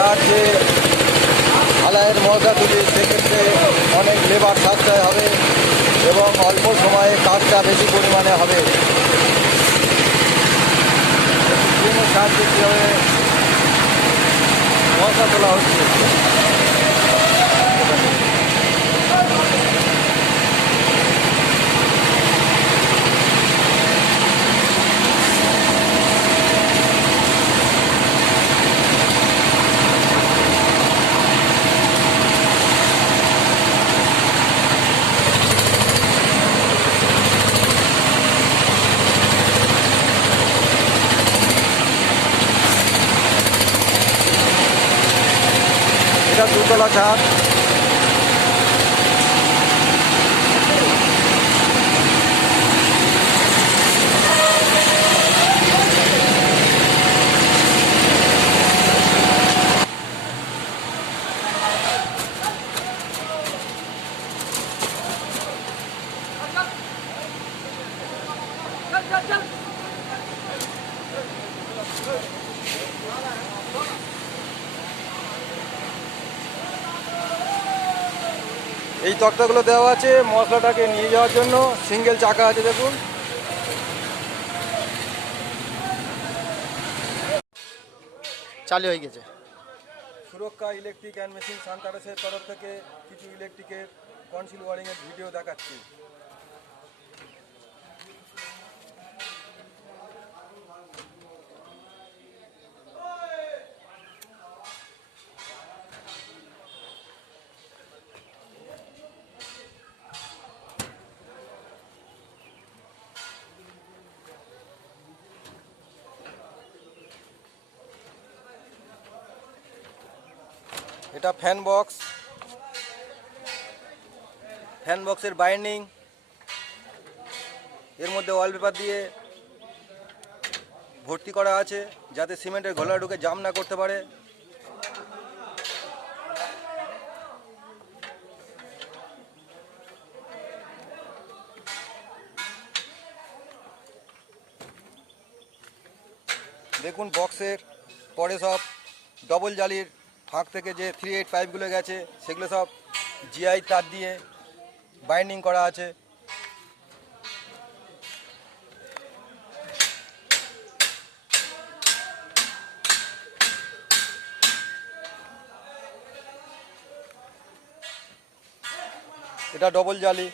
সাহায্যে ঢালাইয়ের মশলা তুলি, সেক্ষেত্রে অনেক লেবার সাশ্রয় হবে এবং অল্প সময়ে কাজটা বেশি পরিমাণে হবে। ক্রেনের সাহায্যে কীভাবে মশলা তোলা হচ্ছে। এটা দুতলা ছাদ। এই তক্তাগুলো দেওয়া আছে মশলাটাকে নিয়ে যাওয়ার জন্য, সিঙ্গেল চাকা আছে দেখুন। চালু হয়ে গেছে। সুরক্ষা ইলেকট্রিক অ্যান্ড মেশিন সান্তারাসের তরফ থেকে কিছু ইলেকট্রিকের কনসিল ওয়ারিংয়ের ভিডিও দেখাচ্ছি। এটা ফ্যান বক্সের বাইন্ডিং, এর মধ্যে ওয়ালপেপার দিয়ে ভর্তি করা আছে যাতে সিমেন্টের ঘোলা ঢুকে জাম না করতে পারে। দেখুন বক্সের পরে সব ডবল জালির ফাঁক থেকে যে 3/8 পাইপগুলো গেছে সেগুলো সব জিআই তার দিয়ে বাইন্ডিং করা আছে। এটা ডবল জালি।